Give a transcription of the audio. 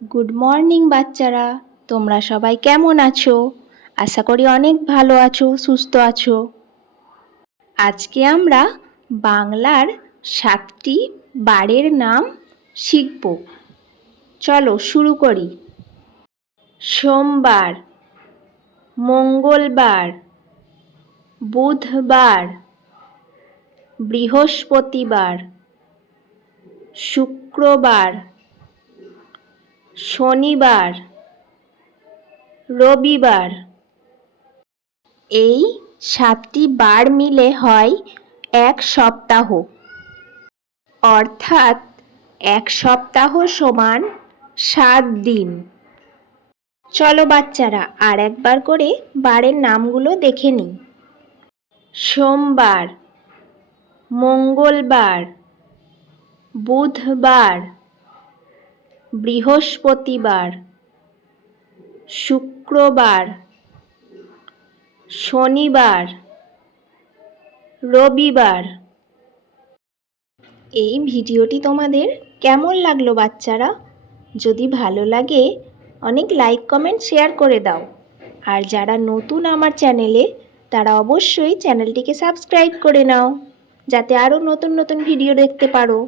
Good morning বাচ্চারা, তোমরা সবাই কেমন আছো? আশা করি অনেক ভালো আছো, সুস্থ আছো। আজকে আমরা বাংলার 7টি বারের নাম শিখব। চলো শুরু করি। সোমবার, মঙ্গলবার, বুধবার, বৃহস্পতিবার, শুক্রবার, শনিবার, রবিবার। এই 7টি বার মিলে হয় এক সপ্তাহ। অর্থাৎ এক সপ্তাহ সমান 7 দিন। চলো বাচ্চারা আর একবার করে বারের নামগুলো দেখে নিই। সোমবার, মঙ্গলবার, বুধবার, বৃহস্পতিবার, শুক্রবার, শনিবার, রবিবার। এই ভিডিওটি তোমাদের কেমন লাগলো বাচ্চারা? যদি ভালো লাগে অনেক লাইক কমেন্ট শেয়ার করে দাও। আর যারা নতুন আমার চ্যানেলে তারা অবশ্যই চ্যানেলটিকে সাবস্ক্রাইব করে নাও, যাতে আরও নতুন নতুন ভিডিও দেখতে পারো।